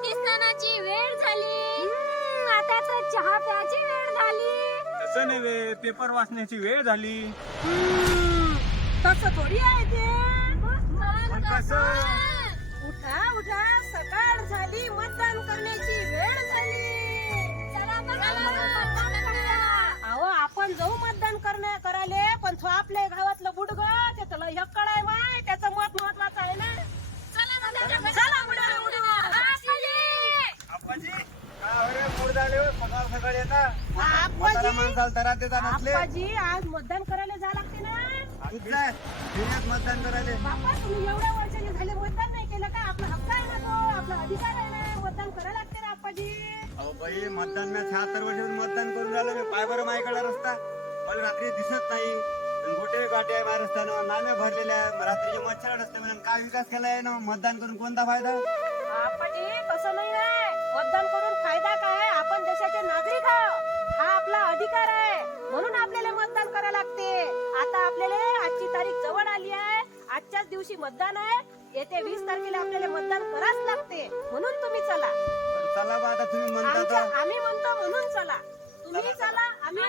मोठी स्नानाची वेळ झाली. आता तर चहा प्यायची वेळ झाली. तसं नव्हे, पेपर वाचण्याची वेळ झाली. तसं थोडी आहे ते. पण कसं? उठा उठा, सकाळ झाली, मतदान करण्याची वेळ झाली. चला मग मतदान करूया. अहो आपण जाऊ मतदान करायले, पण तो आपल्या गावातलं बुडग ते तुला एक कळाय माय, त्याचं मत महत्वाचं आहे ना. चला बुडाले उडू. आप्पाजी, काय रे मूड झाले हो? सकाळ सकाळ येतात. आप्पाजी. म्हातारा माणसाला तरात देता नसले. आप्पाजी आज मतदान करायला जा लागते ना. कुठल्या? फिरण्यात मतदान करायले. बाप्पा तुम्ही एवढ्या वर्षांनी झाले मतदान नाही केलं का? आपला हक्क आहे ना, तो आपला अधिकार आहे ना, मतदान करायला लागते ना आप्पाजी. अहो बाई, मतदान मी 76 वर्षांपासून मतदान करून झालं. मी पाय बरं माझ्याकडे रस्ता मला रात्री दिसत नाही. गोटे गाठी आहे माझ्या रस्त्यानं, नाले भरलेले आहे, रात्रीचे मच्छर असते म्हणून काय विकास केलाय ना? मतदान करून कोणता फायदा? आप्पाजी तसं नाही आहे. मतदान करून फायदा काय? आपण देशाचे नागरिक आहोत, हा आपला अधिकार आहे, म्हणून आपल्याला मतदान करायला लागते. आता आपल्याला आजची तारीख जवळ आली आहे, आजच्याच दिवशी मतदान आहे. येत्या 20 तारखेला आपल्याला मतदान करावंच लागते, म्हणून तुम्ही चला. चला बा, आता तुम्ही म्हणता तर. आम्ही म्हणतो म्हणून चला. तुम्ही चला, आम्ही